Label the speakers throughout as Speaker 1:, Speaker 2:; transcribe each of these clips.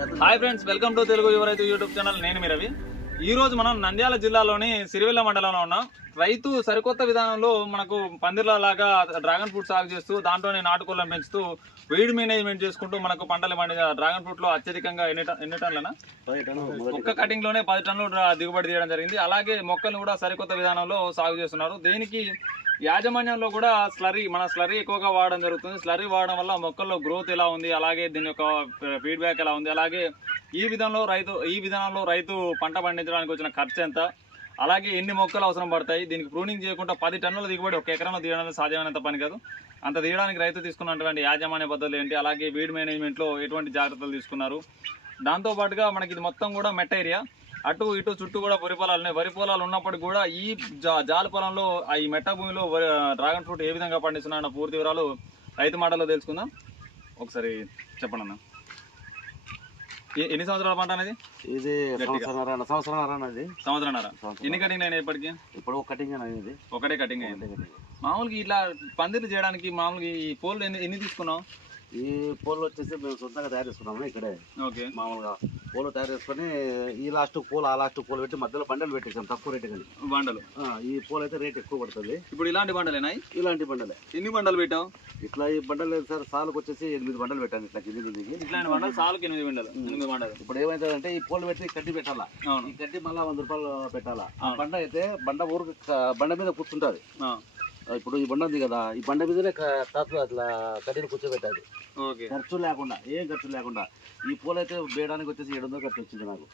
Speaker 1: Hi friends welcome to Telugu యువరైతు YouTube channel. నేను మీ రవి. ఈ రోజు మనం నంద్యాల జిల్లాలోని సిరివెల్ల మండలంలో ఉన్నాం. రైతు సరికొత్త విధానంలో మనకు పందిర్ల లాగా డ్రాగన్ ఫ్రూట్ సాగు చేస్తూ దాంట్లోనే నాటుకోళ్ళని పెంచుతూ వీడ్ మేనేజ్మెంట్ చేసుకుంటూ మనకు పంటలు పండి డ్రాగన్ ఫ్రూట్లో అత్యధికంగా ఎన్ని ఎన్ని టన్నులనా ఒక్క కటింగ్లోనే పది టన్నులు దిగుబడి తీయడం జరిగింది. అలాగే మొక్కలను కూడా సరికొత్త విధానంలో సాగు చేస్తున్నారు. దీనికి యాజమాన్యంలో కూడా స్లరీ మన స్లరీ ఎక్కువగా వాడడం జరుగుతుంది. స్లరీ వాడడం వల్ల మొక్కల్లో గ్రోత్ ఎలా ఉంది అలాగే దీని యొక్క ఫీడ్బ్యాక్ ఎలా ఉంది అలాగే ఈ విధంలో రైతు ఈ విధానంలో రైతు పంట పండించడానికి వచ్చిన ఖర్చు ఎంత అలాగే ఎన్ని మొక్కలు అవసరం పడతాయి దీనికి ప్రూనింగ్ చేయకుండా పది టన్నుల దిగుబడి ఒక ఎకరంలో తీయడానికి సాధ్యమైనంత పని కాదు. అంత తీయడానికి రైతు తీసుకున్నటువంటి యాజమాన్య పద్ధతులు ఏంటి అలాగే వీడ్ మేనేజ్మెంట్లో ఎటువంటి జాగ్రత్తలు తీసుకున్నారు. దాంతో పాటుగా మనకి ఇది మొత్తం కూడా మెట్ట ఏరియా అటు ఇటు చుట్టూ కూడా వరి పొలాలు ఉన్నాయి. వరి పొలాలు ఉన్నప్పటికీ కూడా ఈ జాల పొలంలో ఈ మెట్ట భూమిలో డ్రాగన్ ఫ్రూట్ ఏ విధంగా పండిస్తున్నా పూర్తి వివరాలు రైతు మాటల్లో తెలుసుకుందాం. ఒకసారి చెప్పండి అన్న. ఎన్ని సంవత్సరాల పంట అనేది?
Speaker 2: ఇది సంవత్సరం.
Speaker 1: ఎన్ని కటింగ్ అయినాయి ఇప్పటికి?
Speaker 2: ఇప్పుడు ఒక కటింగ్ అనేది
Speaker 1: ఒకటే కటింగ్ అయింది. మామూలుగా ఇట్లా పందిరి చేయడానికి మామూలుగా ఈ పోల్ ఎన్ని ఎన్ని తీసుకున్నావు?
Speaker 2: ఈ పూలు వచ్చేసి మేము సొంతంగా తయారు చేసుకున్నాము ఇక్కడే.
Speaker 1: ఓకే.
Speaker 2: మామూలుగా పూలు తయారు చేసుకొని ఈ లాస్ట్ పూలు ఆ లాస్ట్ పూలు పెట్టి మధ్యలో బండలు పెట్టేసాం తక్కువ రేటు కానీ.
Speaker 1: బండలు?
Speaker 2: ఈ పూలు అయితే రేట్ ఎక్కువ పడుతుంది.
Speaker 1: ఇప్పుడు ఇలాంటి బండలేనాయి
Speaker 2: ఇలాంటి బండలే.
Speaker 1: ఎన్ని బండలు పెట్టావు?
Speaker 2: ఇట్లా ఈ బండలు లేదు సార్ సాలుకు వచ్చేసి ఎనిమిది బండలు పెట్టాను ఇట్లా కింది
Speaker 1: ఇట్లాంటి బండలు సాలుకి ఎనిమిది బండలు ఎనిమిది బండలు.
Speaker 2: ఇప్పుడు ఏమైతుందంటే ఈ పూలు పెట్టి కట్టి పెట్టాలా? ఈ కట్టి మళ్ళీ వంద రూపాయలు పెట్టాలా. బండ అయితే బండ ఊరు బండ మీద కూర్చుంటుంది. ఇప్పుడు ఈ బండ ఉంది కదా ఈ బండ మీదనే తాతలు అట్లా కట్టిని కూర్చోబెట్టాలి
Speaker 1: ఓకే.
Speaker 2: ఖర్చు లేకుండా ఏం ఖర్చు లేకుండా ఈ పూలు అయితే బేయడానికి వచ్చేసి ఏడు వందలు ఖర్చు వచ్చింది నాకు.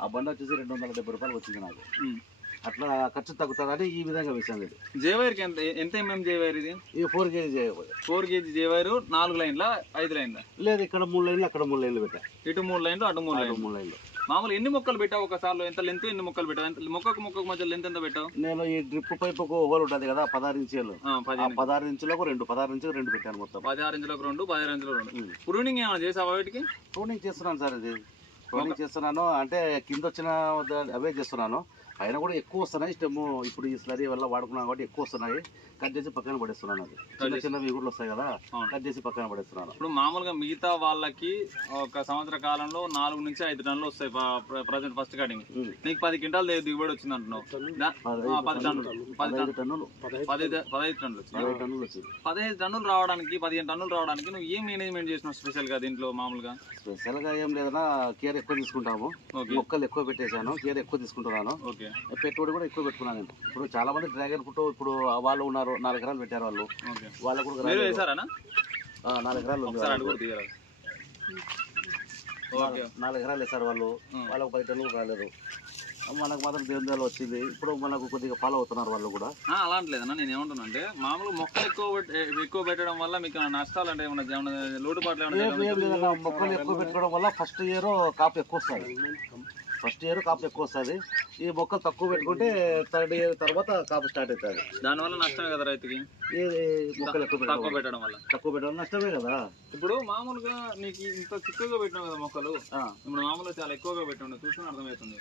Speaker 2: ఆ. బండ వచ్చేసి రెండు వందల డెబ్బై రూపాయలు వచ్చింది నాకు. అట్లా ఖర్చు తగ్గుతుందని ఈ విధంగా వేసాను ఇది
Speaker 1: జేవైర్కి ఎంత ఎంత ఎంఎం జేవైర్ ఇది?
Speaker 2: ఈ ఫోర్ కేజీ చేయకపోతే
Speaker 1: ఫోర్ కేజీ జేవైర్ నాలుగు లైన్ల ఐదు లైన్ల?
Speaker 2: లేదు ఇక్కడ మూడు లైన్లు అక్కడ మూడు లైన్లు పెట్టా.
Speaker 1: ఇటు మూడు లైన్లు అటు మూడు లైన్లు.
Speaker 2: మూడు లైన్లు.
Speaker 1: మామూలు ఎన్ని మొక్కలు పెట్టావు ఒకసారి ఎంత లెంత్ ఎన్ని మొక్కలు పెట్టావు? మొక్కకు మొక్కకు మధ్య లెంత్ ఎంత పెట్టావు?
Speaker 2: నేను ఈ డ్రిప్ పైపుకు హోల్ ఉంటుంది కదా పదహారు ఇంచీలు. పదహారు ఇంచులకు రెండు పదహారు ఇంచులకు రెండు పెట్టాను మొత్తం.
Speaker 1: పదహారు ఇంచులకు రెండు పదిహారు ఇంచులకు రెండు. ప్రూనింగ్ ఏమైనా చేసావా వీటికి?
Speaker 2: ప్రూనింగ్ చేస్తున్నాను సార్ ఇది. ప్రూనింగ్ చేస్తున్నాను. అంటే కింద వచ్చిన అవే చేస్తున్నాను. అయినా కూడా ఎక్కువ వస్తున్నాయి. స్టెమ్ ఇప్పుడు ఈ స్లరీ వల్ల వాడుకున్నాను కాబట్టి ఎక్కువ వస్తున్నాయి. కట్ చేసి పక్కన పడేస్తున్నాను అది. చిన్న. చిన్న విగుళ్ళు వస్తాయి కదా. కట్ చేసి పక్కన పడేస్తున్నాను.
Speaker 1: ఇప్పుడు మామూలుగా మిగతా వాళ్ళకి ఒక సంవత్సర కాలంలో నాలుగు నుంచి ఐదు టన్నులు వస్తాయి ప్రజెంట్ ఫస్ట్ కటింగ్. నీకు పది క్వింటాల్ దిగుబడి వచ్చింది అంటున్నావు. పది టన్నులు. పది టన్నులు. పదహైదు టన్నులు
Speaker 2: పదహైదు టన్నులు
Speaker 1: రావడానికి పదిహేను టన్నులు రావడానికి నువ్వు ఏం మేనేజ్మెంట్ చేసినావు స్పెషల్గా దీంట్లో మామూలుగా?
Speaker 2: స్పెషల్గా ఏం లేదన్నా కేర్ ఎక్కువ తీసుకుంటాము. మొక్కలు ఎక్కువ పెట్టేశాను కేర్ ఎక్కువ తీసుకుంటున్నాను.
Speaker 1: ఓకే.
Speaker 2: పెట్టుబడి కూడా ఎక్కువ పెట్టుకున్నాను నేను. ఇప్పుడు చాలా మంది డ్రాగన్ ఫ్రూట్ ఇప్పుడు వాళ్ళు ఉన్నారు నాలుగు ఎకరాలు పెట్టారు వాళ్ళు.
Speaker 1: ఓకే.
Speaker 2: వాళ్ళకు కూడా
Speaker 1: మీరు. వేసారా
Speaker 2: నాలుగు ఎకరాలు ఉంది
Speaker 1: ఒకసారి
Speaker 2: వాళ్ళకు.
Speaker 1: అడుగు తీయరా? ఓకే.
Speaker 2: నాలుగు ఎకరాలు వేసారు వాళ్ళు. వాళ్ళకు పది టన్నులు రాలేదు. మనకు మాత్రం దేవుని దేవాలు వచ్చింది. ఇప్పుడు మనకు కొద్దిగా ఫాలో అవుతున్నారు వాళ్ళు కూడా.
Speaker 1: అలాంటి లేదన్నా నేను ఏమంటున్నా అంటే మామూలు మొక్కలు ఎక్కువ ఎక్కువ పెట్టడం వల్ల మీకు ఏమైనా నష్టాలు అంటే ఏమన్నా లోటుపాట్లు
Speaker 2: మొక్కలు ఎక్కువ పెట్టుకోవడం వల్ల ఫస్ట్ ఇయర్ కాపు ఎక్కువ వస్తుంది. ఫస్ట్ ఇయర్ కాపు ఎక్కువ వస్తుంది ఈ మొక్కలు తక్కువ పెట్టుకుంటే థర్డ్ ఇయర్ తర్వాత కాపు స్టార్ట్ అవుతుంది
Speaker 1: దానివల్ల నష్టమే కదా రైతుకి?
Speaker 2: ఈ మొక్కలు ఎక్కువ
Speaker 1: తక్కువ
Speaker 2: పెట్టడం
Speaker 1: వల్ల.
Speaker 2: తక్కువ పెట్టడం నష్టమే కదా.
Speaker 1: ఇప్పుడు మామూలుగా నీకు ఇంత చిక్కగా పెట్టినావు కదా మొక్కలు. ఇప్పుడు మామూలుగా చాలా ఎక్కువగా పెట్టిండు చూసిన అర్థమవుతుంది.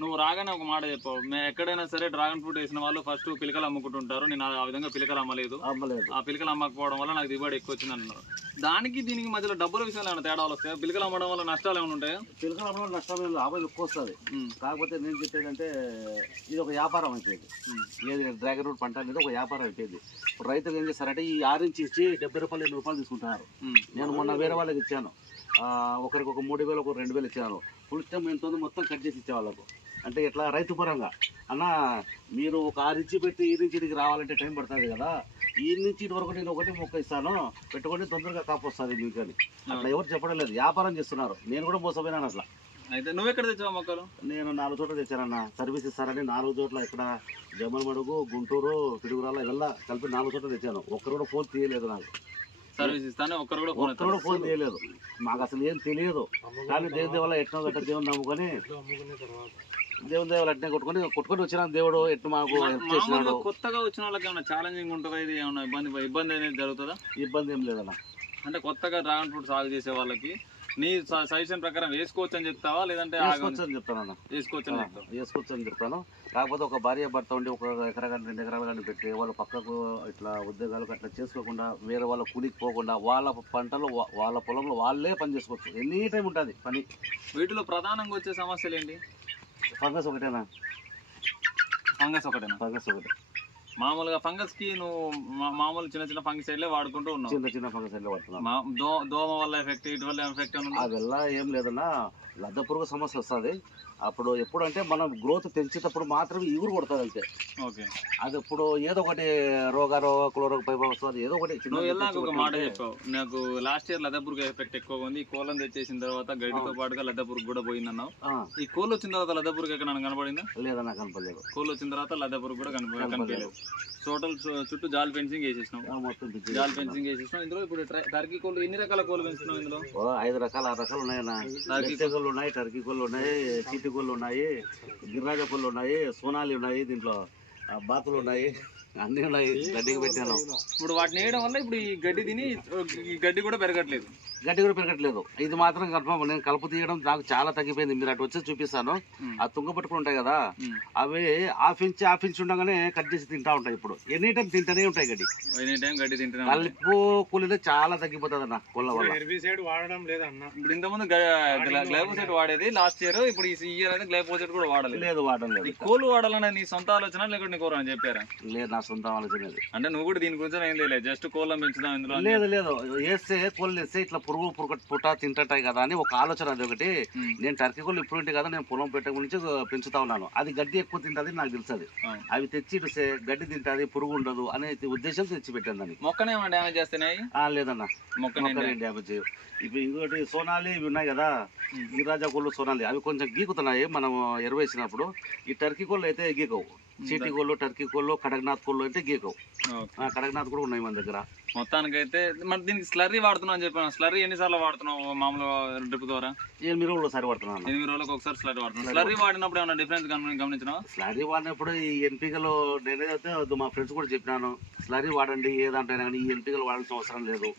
Speaker 1: నువ్వు రాగానే ఒక మాట చెప్పావు. మేము ఎక్కడైనా సరే డ్రాగన్ ఫ్రూట్ వేసిన వాళ్ళు ఫస్ట్ పిలకలు అమ్ముకుంటుంటారు. నేను ఆ విధంగా పిలకలు అమ్మలేదు.
Speaker 2: అమ్మలేదు.
Speaker 1: ఆ పిలకలు అమ్మకపోవడం వల్ల నాకు దిగుబడి ఎక్కువ వచ్చింది అంటున్నారు దానికి దీనికి మధ్యలో డబ్బుల విషయాలు ఏమైనా తేడాలు వస్తాయి? పిలకలు అమ్మడం వల్ల నష్టాలు ఏమైనా ఉంటాయా?
Speaker 2: పిలకలు అమ్మడం నష్టమే లాభం ఎక్కువ
Speaker 1: ఉమ్,
Speaker 2: కాకపోతే నేను చెప్పేది అంటే ఇది ఒక వ్యాపారం అయిపోయింది. ఏది డ్రాగన్ ఫ్రూట్ పంట అనేది ఒక వ్యాపారం అయిపోయింది. ఇప్పుడు రైతులు ఏం చేస్తారంటే ఈ ఆరు ఇంచు ఇచ్చి డెబ్బై రూపాయలు ఎనిమిది రూపాయలు తీసుకుంటున్నారు. నేను మొన్న వేరే వాళ్ళకి ఇచ్చాను. ఒకరికి ఒక మూడు వేలు ఒక రెండు వేలు ఇచ్చాను. ఫుల్ టైం ఎంత ఉందో మొత్తం కట్ చేసి ఇచ్చే వాళ్ళకు అంటే ఇట్లా రైతు పరంగా. అన్న మీరు ఒక ఆరు ఇంచి పెట్టి ఈ నుంచి రావాలంటే టైం పడుతుంది కదా. ఈ నుంచి ఇటు వరకు నేను ఒకటి మొక్క ఇస్తాను. పెట్టుకొని తొందరగా కాపు వస్తుంది మీకు అని అట్లా ఎవరు చెప్పడం లేదు. వ్యాపారం చేస్తున్నారు. నేను కూడా మోసపోయినాను అట్లా.
Speaker 1: అయితే నువ్వు ఎక్కడ తెచ్చావు మొక్కలు?
Speaker 2: నేను నాలుగు చోట్ల తెచ్చానన్న. సర్వీస్ ఇస్తారని నాలుగు చోట్ల ఇక్కడ జమ్మలమడుగు గుంటూరు పిడుగురాల ఇవల్ల కలిపి నాలుగు చోట్ల తెచ్చాను. ఒక్కరు కూడా ఫోన్ తీయలేదు నాకు.
Speaker 1: సర్వీస్ ఇస్తానే ఒక్కరు కూడా ఫోన్
Speaker 2: ఒక్కరు కూడా ఫోన్ తీయలేదు. మాకు అసలు ఏం తెలియదు. కానీ దేవుని దేవాల ఎట్నో గట్ట దేవుని నమ్ముకొని దేవుని దేవాల ఎట్నే కొట్టుకొని కొట్టుకొని వచ్చిన దేవుడు. ఎట్టు మాకు హెల్ప్
Speaker 1: మామూలుగా
Speaker 2: చేసినాడు.
Speaker 1: కొత్తగా వచ్చిన వాళ్ళకి ఏమైనా ఛాలెంజింగ్ ఉంటుందా? ఇది ఏమైనా ఇబ్బంది ఇబ్బంది అనేది జరుగుతుందా?
Speaker 2: ఇబ్బంది ఏం లేదన్న.
Speaker 1: అంటే కొత్తగా డ్రాగన్ ఫ్రూట్ సాగు చేసే వాళ్ళకి నీ సజెషన్ ప్రకారం వేసుకోవచ్చు అని చెప్తావా? లేదంటే
Speaker 2: వేసుకోవచ్చు అని చెప్తాను
Speaker 1: వేసుకోవచ్చు అని
Speaker 2: వేసుకోవచ్చు అని చెప్తాను. కాకపోతే ఒక భార్య భర్త ఉండి ఒక ఎకరా కానీ రెండు ఎకరాలు కానీ పెట్టి వాళ్ళ పక్కకు ఇట్లా ఉద్యోగాలకు అట్లా చేసుకోకుండా వేరే వాళ్ళ కూలికి పోకుండా వాళ్ళ పంటలు వాళ్ళ పొలంలో వాళ్ళే పని చేసుకోవచ్చు. ఎనీ టైం ఉంటుంది పని.
Speaker 1: వీటిలో ప్రధానంగా వచ్చే సమస్యలు ఏంటి?
Speaker 2: ఫంగస్ ఒకటేనా?
Speaker 1: ఫంగస్ ఒకటేనా?
Speaker 2: ఫంగస్ ఒకటే.
Speaker 1: మామూలుగా ఫంగస్కి నువ్వు మామూలు చిన్న చిన్న ఫంగస్ సైడ్లే వాడుకుంటూ ఉన్నావు.
Speaker 2: చిన్న చిన్న ఫంగస్
Speaker 1: మా- దో- దోమ వల్ల ఎఫెక్ట్ ఇటు వల్ల ఎఫెక్ట్
Speaker 2: అదెల్లా ఏం లేదన్నా. లద్ద పురుగు సమస్య వస్తుంది. అప్పుడు ఎప్పుడు అంటే మనం గ్రోత్ పెంచేటప్పుడు మాత్రమే ఇగురు కొడుతుంది అంతే.
Speaker 1: ఓకే.
Speaker 2: అది ఇప్పుడు ఏదో ఒకటి రోగారో క్లోరో పైపర్ వస్తుంది. ఏదో ఒకటి
Speaker 1: నువ్వు ఒక మాట చెప్పావు. నాకు లాస్ట్ ఇయర్ లద్దపురుగు ఎఫెక్ట్ ఎక్కువగా ఉంది. ఈ కోళ్ళని తెచ్చేసిన తర్వాత గడ్డితో పాటుగా లద్దపురుగు కూడా పోయిందన్నావు. ఈ కోళ్ళు వచ్చిన తర్వాత లద్దపురుగు ఎక్కడ నాకు కనబడిందా
Speaker 2: లేదన్నా కనపడలేదు.
Speaker 1: కోళ్ళు వచ్చిన తర్వాత లద్దపురుగు కూడా కనప కనిపించలేదు. టోటల్ చుట్టూ జాల్ ఫెన్సింగ్
Speaker 2: పిచ్చి
Speaker 1: జాల్ ఫెన్సింగ్ వేసేసినావు. ఇందులో ఇప్పుడు ట్ర- టర్కీ కోళ్ళు ఎన్ని రకాల కోళ్ళు పెంచుతున్నావు ఇందులో?
Speaker 2: ఐదు రకాలు ఆరు రకాలు ఉన్నాయన్నా.
Speaker 1: టర్కీ
Speaker 2: మెస్సే కోళ్ళు ఉన్నాయి టర్కీ కోళ్ళు ఉన్నాయి చీటి కోళ్ళు ఉన్నాయి గిరిరాజ కోళ్ళు ఉన్నాయి సోనాలి ఉన్నాయి దీంట్లో బాతులు ఉన్నాయి అన్నీ ఉన్నాయి గడ్డికి పెట్టాను.
Speaker 1: ఇప్పుడు వాటిని వేయడం వల్ల ఇప్పుడు ఈ గడ్డి తిని ఈ గడ్డి కూడా పెరగట్లేదు.
Speaker 2: గడ్డి కూడా పెరగట్లేదు. ఇది మాత్రం కన్ఫర్మ్. నేను కలుపు తీయడం నాకు చాలా తగ్గిపోయింది. మీరు అటు వచ్చి చూపిస్తాను. ఆ తుంగ పట్టుకుని ఉంటాయి కదా. అవి హాఫ్ ఇంచ్ హాఫ్ ఇంచ్ ఉండగానే కట్ చేసి తింటా ఉంటాయి ఇప్పుడు. ఎనీ టైం తింటూనే ఉంటాయి గడ్డి.
Speaker 1: ఎనీ టైం గడ్డి ఉంటాయి.
Speaker 2: కలుపు కూలీలో చాలా తగ్గిపోతుంది అన్న కోళ్ళ వల్ల.
Speaker 3: హెర్బిసైడ్ వాడడం లేదన్న.
Speaker 1: ఇప్పుడు ఇంతకుముందు గ్లైపోసైట్ వాడేది. లాస్ట్ ఇయర్ ఇప్పుడు ఈ ఇయర్ అయితే గ్లైపోసైట్ కూడా వాడలేదు.
Speaker 2: లేదు వాడడం
Speaker 1: ఈ
Speaker 2: లేదు
Speaker 1: కోళ్ళు వాడాలనే నీ సొంత ఆలోచన లేకుంటే నీకు ఎవరైనా చెప్పారా?
Speaker 2: లేదు నా సొంత ఆలోచన.
Speaker 1: అంటే నువ్వు కూడా దీని గురించి ఏం తెలియదు జస్ట్ కోళ్ళని పెంచుదాం ఇందులో అని
Speaker 2: లేదు లేదు. వేస్తే కోళ్ళు వేస్తే ఇట్లా పురుగు పురుగు పుట్ట తింటుంటాయి కదా అని ఒక ఆలోచన అది ఒకటి. నేను టర్కీ కోళ్ళు ఇప్పుడు ఉంటాయి కదా నేను పొలం పెట్టక నుంచి పెంచుతా ఉన్నాను. అది గడ్డి ఎక్కువ తింటది నాకు తెలుసది.
Speaker 1: ఆ.
Speaker 2: అవి తెచ్చి ఇటు గడ్డి తింటది పురుగు ఉండదు అనే ఉద్దేశం తెచ్చి పెట్టాను దానికి
Speaker 1: మొక్కనే డ్యామేజ్ చేస్తున్నాయి?
Speaker 2: లేదన్న.
Speaker 1: మొక్కనే
Speaker 2: డ్యామేజ్? ఇప్పుడు ఇంకోటి సోనాలి ఇవి ఉన్నాయి కదా
Speaker 1: ఉమ్.
Speaker 2: గిరిరాజా కోళ్ళు సోనాలి. అవి కొంచెం గీకుతున్నాయి మనం ఎరువేసినప్పుడు. ఈ టర్కీ కోళ్ళు అయితే గీకవు. చీటి కోళ్ళు టర్కీ కోళ్ళు కడక్నాథ్ కోళ్ళు అయితే గీకవు కడక్నాథ్ కూడా ఉన్నాయి మన దగ్గర.
Speaker 1: మొత్తానికైతే మరి దీనికి స్లర్రీ వాడుతున్నావు అని చెప్పాను. స్లర్రీ ఎన్నిసార్లు వాడుతున్నావు మామూలు డ్రిప్ ద్వారా?
Speaker 2: ఎనిమిది రోజులు సరి పడుతున్నాను
Speaker 1: ఎనిమిది రోజులకు ఒకసారి స్లర్రీ వాడుతున్నావు. స్లర్రీ వాడినప్పుడు ఏమైనా డిఫరెన్స్ గమనించినావా?
Speaker 2: స్లరీ వాడినప్పుడు ఈ ఎన్పికలు నేనైతే మా ఫ్రెండ్స్ కూడా చెప్పినాను స్లరీ వాడండి ఏదంటే కానీ ఈ ఎన్పికలు వాడాల్సిన అవసరం లేదు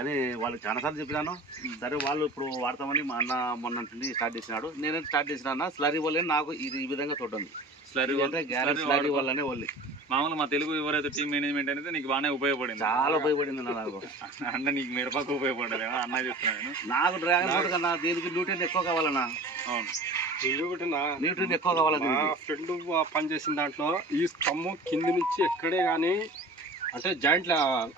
Speaker 2: అని వాళ్ళకి చాలాసార్లు చెప్పినాను. సరే వాళ్ళు ఇప్పుడు వాడతామని మా అన్న మొన్న స్టార్ట్ చేసినాడు. నేనైతే స్టార్ట్ చేసినా స్లరీ వల్లే నాకు ఇది ఈ విధంగా చూడండి
Speaker 1: స్లర్రీ
Speaker 2: స్లరీ. వల్లనే వాళ్ళు
Speaker 1: మామూలు మా తెలుగు ఎవరైతే టీమ్ మేనేజ్మెంట్ అనేది నీకు బాగానే ఉపయోగపడింది.
Speaker 2: చాలా ఉపయోగపడింది అన్న నాకు.
Speaker 1: అంటే నీకు మిరపకు ఉపయోగపడదు అన్న చెప్తున్నాను నేను
Speaker 2: నాకు డ్రాగన్ ఫ్రూట్ కన్నా దీనికి న్యూట్రియన్ ఎక్కువ కావాలన్నా.
Speaker 1: అవును.
Speaker 3: ఇంకొకటి నా
Speaker 2: న్యూట్రియన్ ఎక్కువ కావాలా
Speaker 3: ఫ్రెండ్ పనిచేసిన దాంట్లో ఈ స్తంభం కింది నుంచి ఎక్కడే కానీ అంటే జాయింట్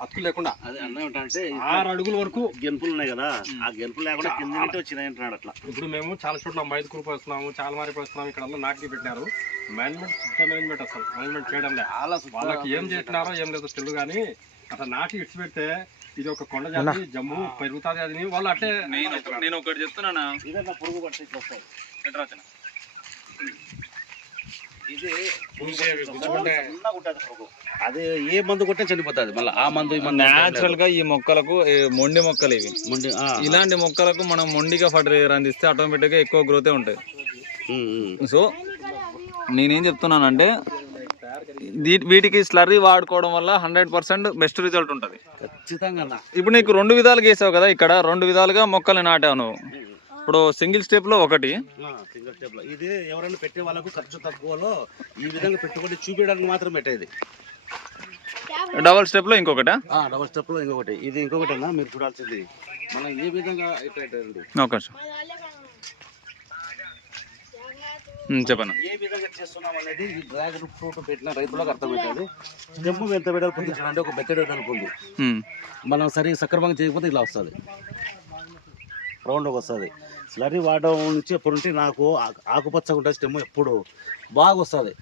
Speaker 3: అతుకు లేకుండా
Speaker 2: అదే అన్న ఏంటంటే
Speaker 3: ఆరు అడుగుల వరకు
Speaker 2: గెనుపులు ఉన్నాయి కదా ఆ గెనుపులు లేకుండా కింద నుండి వచ్చినాయి అంటున్నాడు అట్లా.
Speaker 3: ఇప్పుడు మేము చాలా చోట్ల మైదుకూరు పోస్తున్నాము చాలా మారి పోస్తున్నాము ఇక్కడ అంతా నాటికి పెట్టినారు. మేనేజ్మెంట్ శుద్ధ మేనేజ్మెంట్ అసలు. మేనేజ్మెంట్ చేయడం లేదు వాళ్ళకి ఏం చేసినారో ఏం లేదో తెలియదు కానీ అసలు నాటి ఇడిచి పెడితే ఇది ఒక కొండ జాతి జమ్ము పెరుగుతుంది అది వాళ్ళు అట్టే
Speaker 1: నేను ఒక- నేను ఒకటి చెప్తున్నానా?
Speaker 2: ఇదన్నా పురుగు ఇట్లా వస్తాయి. ఇది. అది ఏ మందు కొట్టే చనిపోతుంది. మళ్ళీ ఆ మందు ఈ మందు
Speaker 1: న్యాచురల్గా ఈ మొక్కలకు మొండి మొక్కలు ఇవి.
Speaker 2: ఆ,
Speaker 1: ఇలాంటి మొక్కలకు మనం మొండిగా ఫర్టిలైజర్ అందిస్తే ఆటోమేటిక్గా ఎక్కువ గ్రోతే ఉంటాయి. సో నేనేం చెప్తున్నానంటే వీటికి స్లర్రీ వాడుకోవడం వల్ల హండ్రెడ్ పర్సెంట్ బెస్ట్ రిజల్ట్ ఉంటుంది.
Speaker 2: ఖచ్చితంగా అన్న.
Speaker 1: ఇప్పుడు నీకు రెండు విధాలుగా వేసావు కదా ఇక్కడ రెండు విధాలుగా మొక్కలు నాటావు నువ్వు. ఇప్పుడు సింగిల్ స్టెప్లో ఒకటి.
Speaker 2: ఇది ఎవరైనా పెట్టే వాళ్ళకు ఖర్చు తక్కువలో ఈ విధంగా పెట్టుబడి చూపించడానికి మాత్రం పెట్టేది.
Speaker 1: డబల్ స్టెప్లో ఇంకొకటి?
Speaker 2: డబల్ స్టెప్లో ఇంకొకటి. ఇది ఇంకొకటి అన్న మీరు చూడాల్సింది. మనం ఏ విధంగా
Speaker 1: చెప్పండి
Speaker 2: ఏ విధంగా చేస్తున్నాం అనేది ఈ డ్రాగన్ ఫ్రూట్ పెట్టిన రైతులకు అర్థమవుతుంది. జమ్ము ఎంత వెడల్పు ఉంది చూడండి ఒక బెత్తడి. మనం సరి సక్రమంగా చేయకపోతే ఇలా వస్తుంది. రౌండ్గా వస్తుంది. స్లరీ వాడడం నుంచి ఎప్పుడు ఉంటే నాకు ఆకుపచ్చగా ఉంటుంది స్టెమ్ ఎప్పుడు బాగా వస్తుంది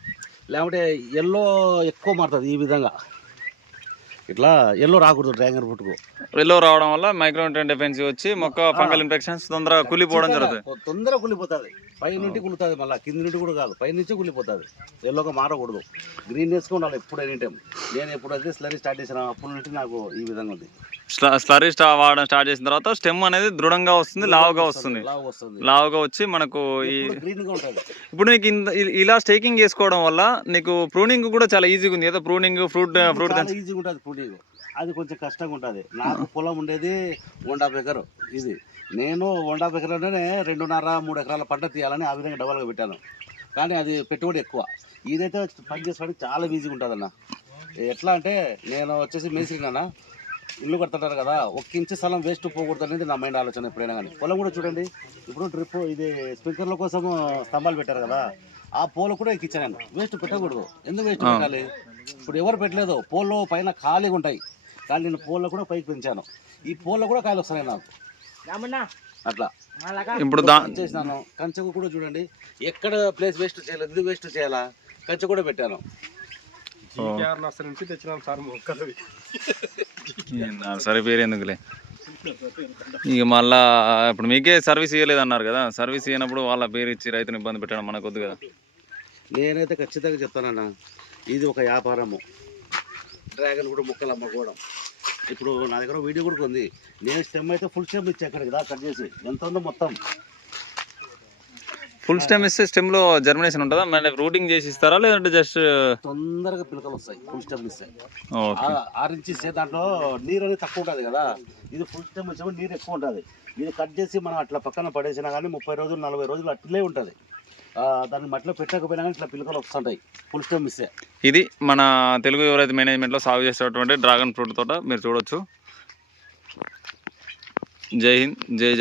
Speaker 2: లేకపోతే ఎల్లో ఎక్కువ మారుతుంది ఈ విధంగా. ఇట్లా ఎల్లో రాకూడదు డ్రాగన్ ఫ్రూట్కు.
Speaker 1: ఎల్లో రావడం వల్ల మైక్రోన్యూట్రియన్ డెఫెన్సీ వచ్చి మొక్క ఫంగల్ ఇన్ఫెక్షన్స్ తొందరగా కూలిపోవడం జరుగుతుంది.
Speaker 2: తొందరగా కుళ్ళిపోతుంది పై నుండి కుళ్ళుతుంది మళ్ళీ కింది నుండి కూడా కాదు పై నుంచి కుళ్ళిపోతుంది. ఎల్లోగా మారకూడదు. గ్రీన్ ఉండాలి ఎప్పుడు ఎనీ టైం నేను ఎప్పుడైతే స్లరీ స్టార్ట్ చేసిన అప్పటి నుండి నాకు ఈ విధంగా ఉంది.
Speaker 1: స్లరీ వాడడం స్టార్ట్ చేసిన తర్వాత స్టెమ్ అనేది దృఢంగా వస్తుంది లావుగా వస్తుంది
Speaker 2: లావు వస్తుంది.
Speaker 1: లావుగా వచ్చి మనకు ఈ
Speaker 2: గ్రీన్గా ఉంటుంది.
Speaker 1: ఇప్పుడు నీకు ఇలా స్టేకింగ్ చేసుకోవడం వల్ల నీకు ప్రూనింగ్ కూడా చాలా ఈజీగా ఉంది. ఏదో ప్రూనింగ్ ఫ్రూట్ ఫ్రూట్
Speaker 2: ఈజీగా ఉంటుంది పుడింగ్ అది కొంచెం కష్టంగా ఉంటుంది. నాకు పొలం ఉండేది వన్ హాఫ్ ఎకర్ ఇది. నేను వంద ఎకరాలనే రెండున్నర మూడు ఎకరాల పంట తీయాలని ఆ విధంగా డబల్గా పెట్టాను. కానీ అది పెట్టుబడి ఎక్కువ. ఇదైతే పని చేసుకోవడానికి చాలా ఈజీగా ఉంటుంది అన్న ఎట్లా అంటే నేను వచ్చేసి మేసిరినా ఇల్లు కడుతుంటారు కదా ఒక ఇంచు స్థలం వేస్ట్ పోకూడదు అనేది నా మైండ్ ఆలోచన ఎప్పుడైనా కానీ. పొలం కూడా చూడండి ఇప్పుడు డ్రిప్ ఇది స్ప్రింక్లర్ల కోసం స్తంభాలు పెట్టారు కదా ఆ పోలు కూడా ఎక్కించాను నేను. వేస్ట్ పెట్టకూడదు. ఎందుకు వేస్ట్ పెట్టాలి? ఇప్పుడు ఎవరు పెట్టలేదు. పోల్లో పైన ఖాళీగా ఉంటాయి. కానీ నేను పోల్లో కూడా పైకి పెంచాను. ఈ పోల్లో కూడా కాయలు వస్తున్నాయి నాకు. అట్లా.
Speaker 1: ఇప్పుడు దా
Speaker 2: చేసినాను. కంచెకు కూడా చూడండి. ఎక్కడ ప్లేస్ వేస్ట్ చేయలేదు ఇది వేస్ట్ చేయాలా? కంచె కూడా పెట్టాను.
Speaker 3: నుంచి తెచ్చినాం సార్ మొక్కలు
Speaker 1: సరే పేరు ఎందుకులే? ఇక మళ్ళా ఇప్పుడు మీకే సర్వీస్ ఇవ్వలేదు అన్నారు కదా? సర్వీస్ ఇవ్వనప్పుడు వాళ్ళ పేరు ఇచ్చి రైతుని ఇబ్బంది పెట్టడం మనకు వద్దు కదా?
Speaker 2: నేనైతే ఖచ్చితంగా చెప్తానన్న ఇది ఒక వ్యాపారము. డ్రాగన్ కూడా ముక్కలు అమ్ముకోవడం ఇప్పుడు నా దగ్గర వీడియో కూడా ఉంది. నేను స్టెమ్ అయితే ఫుల్ స్టెమ్ ఇచ్చా ఇక్కడికి. దా కట్ చేసి. ఎంత ఉందో మొత్తం.
Speaker 1: ఫుల్ స్టెమ్ ఇస్తే స్టెమ్లో జర్మినేషన్ ఉంటుందా? మన రూటింగ్ చేసి ఇస్తారా? లేదంటే జస్ట్
Speaker 2: తొందరగా పిలకలు వస్తాయి. ఫుల్ స్టెమ్ ఇస్తే. ఆరు ఇంచ్ ఇస్తే దాంట్లో నీరు అనేది తక్కువ ఉంటుంది కదా. ఇది ఫుల్ స్టెమ్ వచ్చేప్పుడు నీరు ఎక్కువ ఉంటుంది. ఇది కట్ చేసి మనం అట్లా పక్కన పడేసినా కానీ ముప్పై రోజులు నలభై రోజులు అట్లే ఉంటుంది. దాన్ని మట్టిలో పెట్టకపోయినా కానీ ఇట్లా పిల్లకలు వస్తుంటాయి. ఫుల్ స్టెమ్ ఇస్తే
Speaker 1: ఇది మన తెలుగు ఎవరైతే మేనేజ్మెంట్లో సాగు చేసేటటువంటి డ్రాగన్ ఫ్రూట్ తోట మీరు చూడొచ్చు. జై హింద్ జై జవాన్